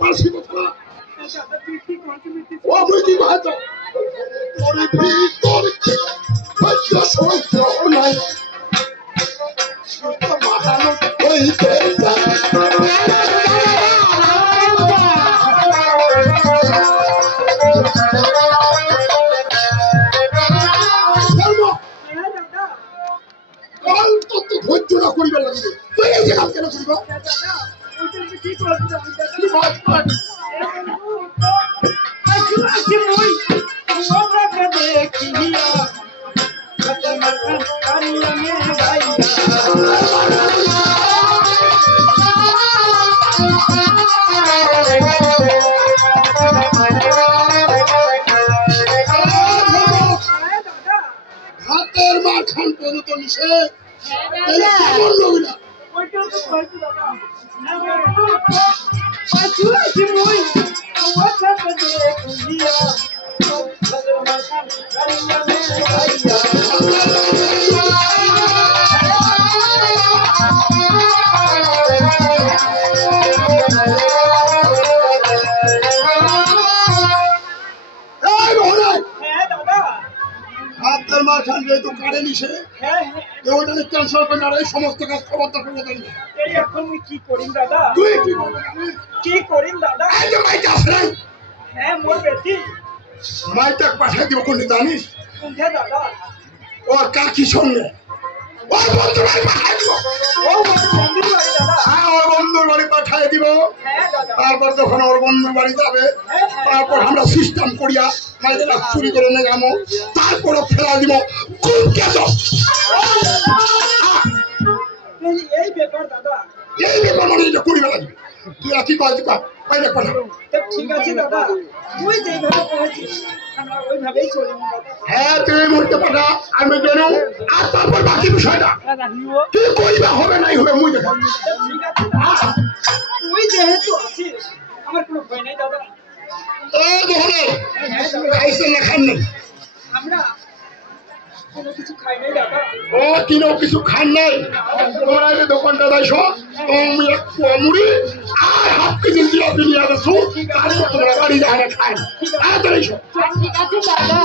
পারছি কথা না ও মুই কি ভাত তোরে ভিতর সহ্য সহ্য নাই সত্য মহান হইতে ধৈর্য না করিবার লাগবে তুই এই যে কাজ কেন করিব হাতের মাখান পর্যন্ত নিষেধ কেমন লোক না হাতের মাখান যেহেতু কাটে নিছে ওটা ক্যান্সেল করে আর এই সমস্ত কাজ খবরদার করে দেন এই এখন কি করিম দাদা তুই কি করিম দাদা এই যে মাইটা আছে হ্যাঁ মোর বেটি মাইটা পাঠিয়ে দিব কোন জানিস কোনটা দাদা ওর কাকি সঙ্গে ওর বন্ধু বাড়ি পাঠিয়ে দিব ও বন্ধুর বাড়ি দাদা হ্যাঁ ওর বন্ধুর বাড়ি পাঠিয়ে দিব হ্যাঁ দাদা তারপর যখন ওর বন্ধুর বাড়ি যাবে তারপর আমরা সিস্টেম করিয়া মাইটা চুরি করে নিয়ে যাবো তারপর ফেলা দিব কোন কেন এই ব্যাপার দাদা এই ব্যাপার মানে এটা করিবা লাগবে তুই রাখি বাইরে বাইরে পাঠা ঠিক আছে দাদা তুই যেভাবে করেছিস আমরা ওইভাবেই চলব দাদা হ্যাঁ তুই মুহূর্তে পাঠা আমি জানো আর তারপর বাকি বিষয়টা তুই কইবা হবে নাই হবে মুই দেখা ঠিক আছে তুই যেহেতু আছিস আমার কোনো ভয় নাই দাদা এই ধরে খাইছে না খান নাই আমরা কোনো কিছু খাই নাই দাদা ও কিনো কিছু খান নাই তোমরা এই দোকানটা যাইছো তুমি এক মুড়ি আর হাফ কেজি জিলাপি নিয়ে আসছো তারপর তোমরা বাড়ি যাবে খাই আর যাইছো ঠিক আছে দাদা